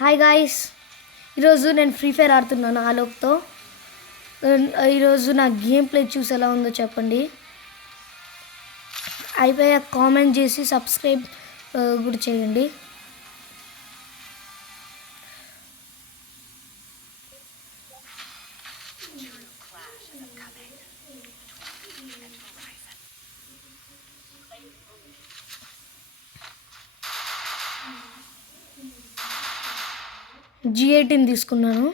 Hi guys, ఈరోజు నేను free fire ఆడుతున్నాను ఆలోక్తో. ఈరోజు నా గేమ్ ప్లే చూసి ఎలా ఉందో చెప్పండి. అయిపోయాక కామెంట్ చేసి సబ్స్క్రైబ్ కూడా చేయండి. G18 తీసుకున్నాను.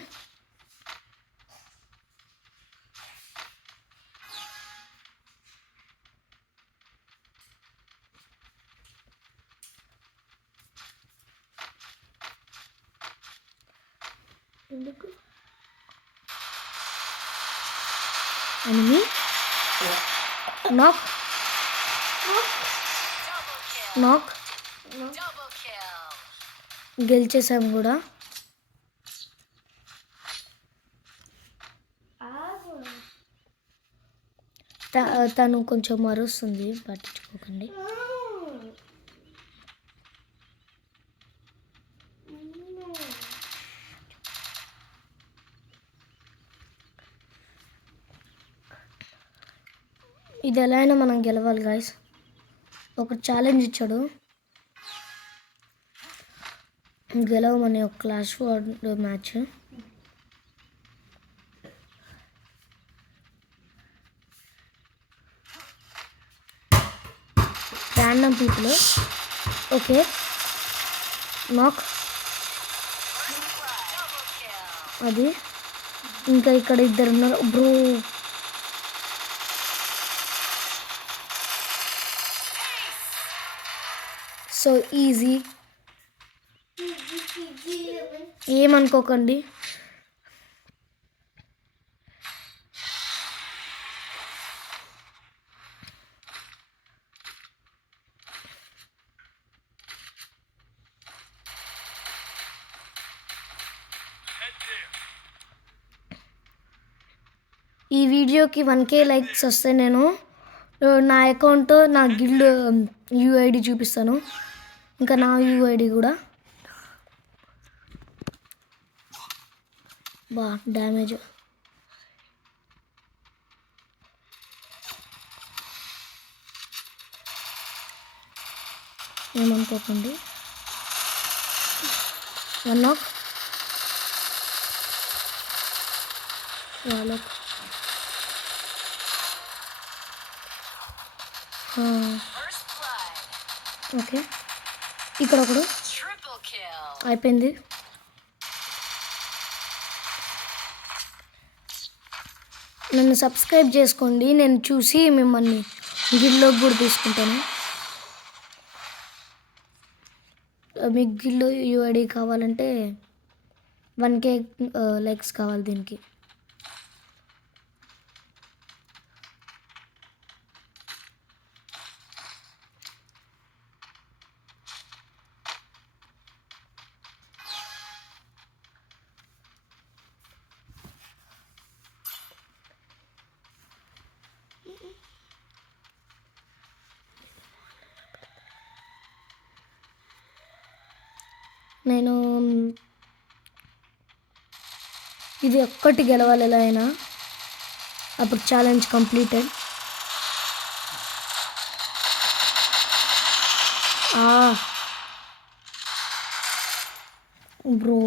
enemy knock గెలిచేసాము కూడా. తను కొంచెం మరుస్తుంది, పట్టించుకోకండి. ఇది ఎలా అయినా మనం గెలవాలి గాయస్. ఒక ఛాలెంజ్ ఇచ్చాడు, గెలవమని. ఒక clash word match. Random people. Okay, నాక్. అది ఇంకా ఇక్కడ ఇద్దరు ఉన్నారు బ్రో. సో ఈజీ, ఏమనుకోకండి. ఈ వీడియోకి 1K లైక్స్ వస్తే నేను నా అకౌంట్, నా గిల్డ్ యూఐడి చూపిస్తాను, ఇంకా నా యూఐడి కూడా. బా డ్యామేజ్. ఏమనుకోకండి. వన్ ఆఫ్ వాళ్ళకు ఓకే, ఇక్కడ ఒకడు అయిపోయింది. నన్ను సబ్స్క్రైబ్ చేసుకోండి, నేను చూసి మిమ్మల్ని గిల్లోకి కూడా తీసుకుంటాను. మీకు గిల్లో యూఐడి కావాలంటే 1K లైక్స్ కావాలి దీనికి. నేను ఇది ఒక్కటి గెలవాలి ఎలా అయినా, అప్పుడు ఛాలెంజ్ కంప్లీటెడ్. బ్రో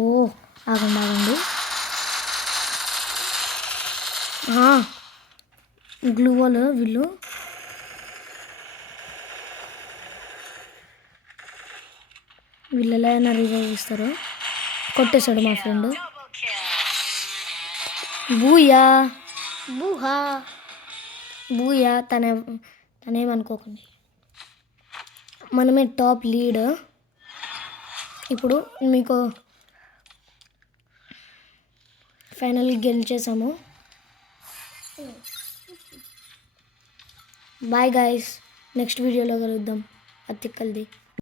ఆగండి. Glue wall. వీళ్ళు ఎలా అయినా రివైవ్ ఇస్తారు. కొట్టేశాడు మా ఫ్రెండ్. బూయా తనేమనుకోకండి. మనమే టాప్ లీడ్. ఇప్పుడు మీకు ఫైనల్ గెలిచేసాము. బాయ్ గాయస్, నెక్స్ట్ వీడియోలో కలుద్దాం. అతిక్కల్ది.